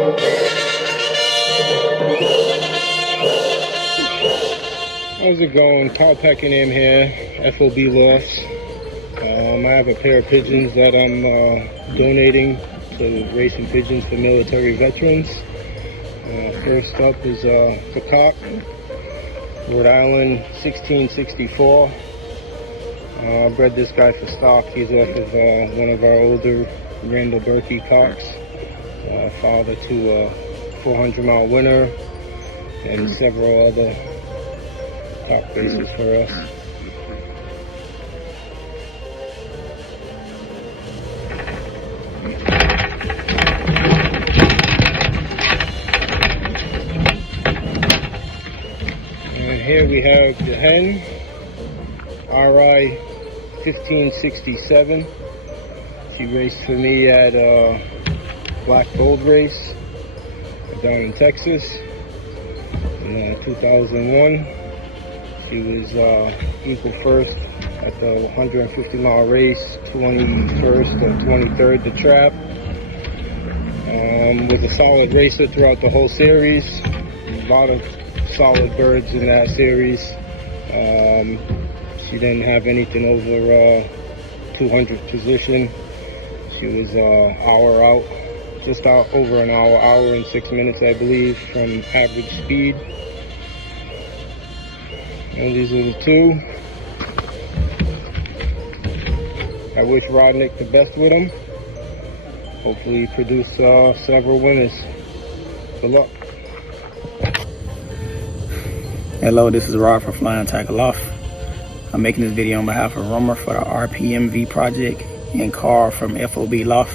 How's it going? Kyle Peckingham here, FOB Loft. I have a pair of pigeons that I'm donating to racing pigeons for military veterans. First up is a cock, Rhode Island 1664. I bred this guy for stock. He's off of one of our older Randall Berkey cocks. Father to a 400-mile winner and several other top races for us. And here we have the hen, RI 1567. She raced for me at Black Gold race down in Texas in 2001. She was equal first at the 150-mile race, 21st or 23rd the trap. Was a solid racer throughout the whole series. A lot of solid birds in that series. She didn't have anything over 200th position. She was hour out, just over an hour and 6 minutes, I believe, from average speed. And these are the two. I wish Rodnick the best with them. Hopefully produce several winners. Good luck. Hello, this is Rod for Flying Tiger Loft. I'm making this video on behalf of Romer for the RPMV project and Carl from FOB Loft.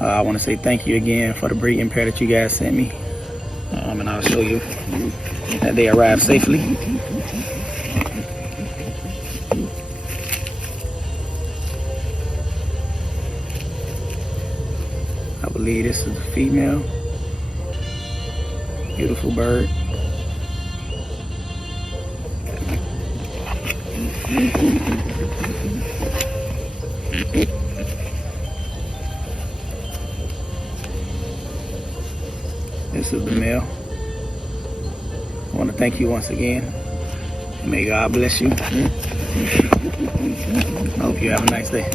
I want to say thank you again for the breeding pair that you guys sent me. And I'll show you that they arrived safely. I believe this is a female. Beautiful bird. This is the male. I want to thank you once again. May God bless you. I hope you have a nice day.